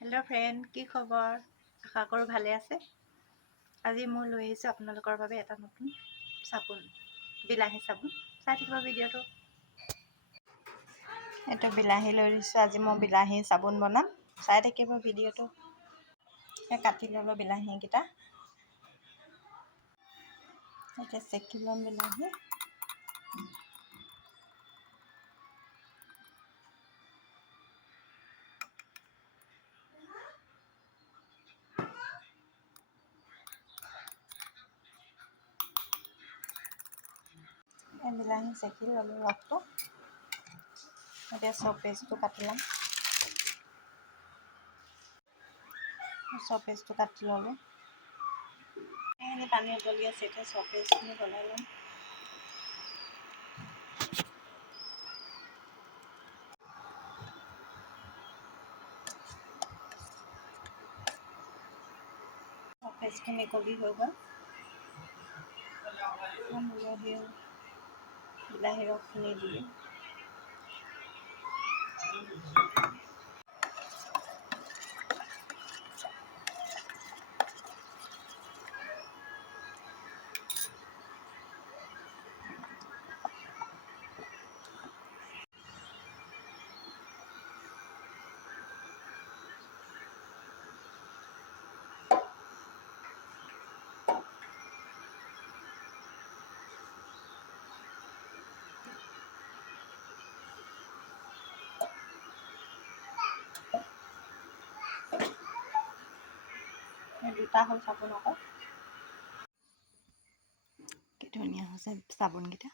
Hello' friend, কি খবৰ? আশা কৰোঁ ভালে আছে। আজি মই লৈ আহিছোঁ আপোনালোকৰ বাবে এটা নতুন চাবোন, বিলাহী চাবোন। চাই থাকিব ভিডিঅ'টো। এইটো বিলাহী লৈ দিছোঁ, আজি মই বিলাহী চাবোন বনাম। চাই থাকিব ভিডিঅ'টো। কাটি ল'লোঁ বিলাহীকেইটা। এতিয়া চেকি ল'ম বিলাহী। বিলাহী চেকি ল'লোঁ ৰসটো। এতিয়া চব পেষ্টটো কাটি ল'ম। চব পেষ্টটো কাটি ল'লোঁ। এইখিনি পানী উতলি আছে, এতিয়া চব পেষ্টখিনি বনাই ল'ম। চব পেষ্টখিনি কবি হৈ গ'ল। বিলাহী ৰসখিনি দিলোঁ। দুটা হ'ল চাবোন আকৌ। কি ধুনীয়া হৈছে চাবোনকেইটা।